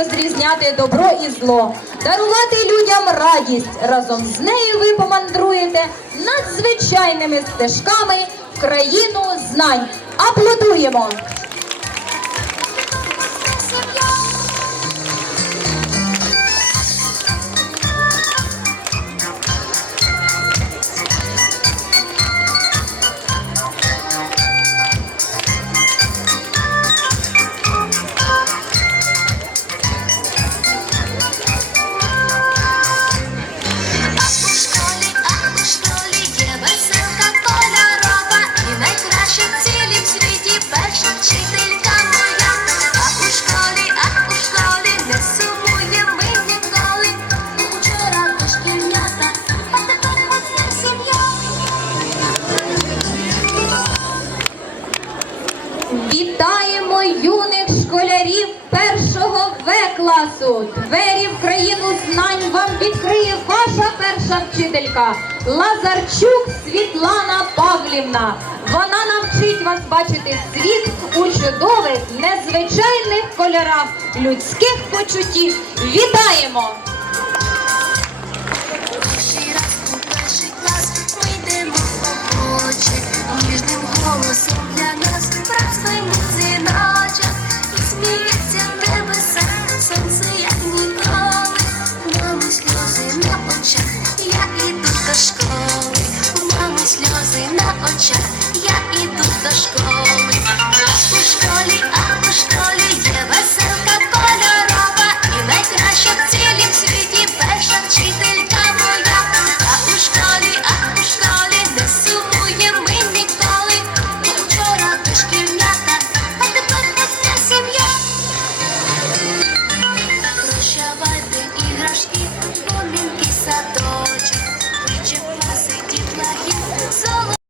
розрізняти добро і зло, дарувати людям радість. Разом з нею ви помандруєте надзвичайними стежками в країну знань. Аплодуємо! Вітаємо юних школярів першого В класу. Двері в країну знань вам відкриє ваша перша вчителька Лазарчук Світлана Павлівна. Вона навчить вас бачити світ у чудових, незвичайних кольорах людських почуттів. Вітаємо! Перший раз у перший клас ми йдемо охоче, ніжним голосом я іду до школи.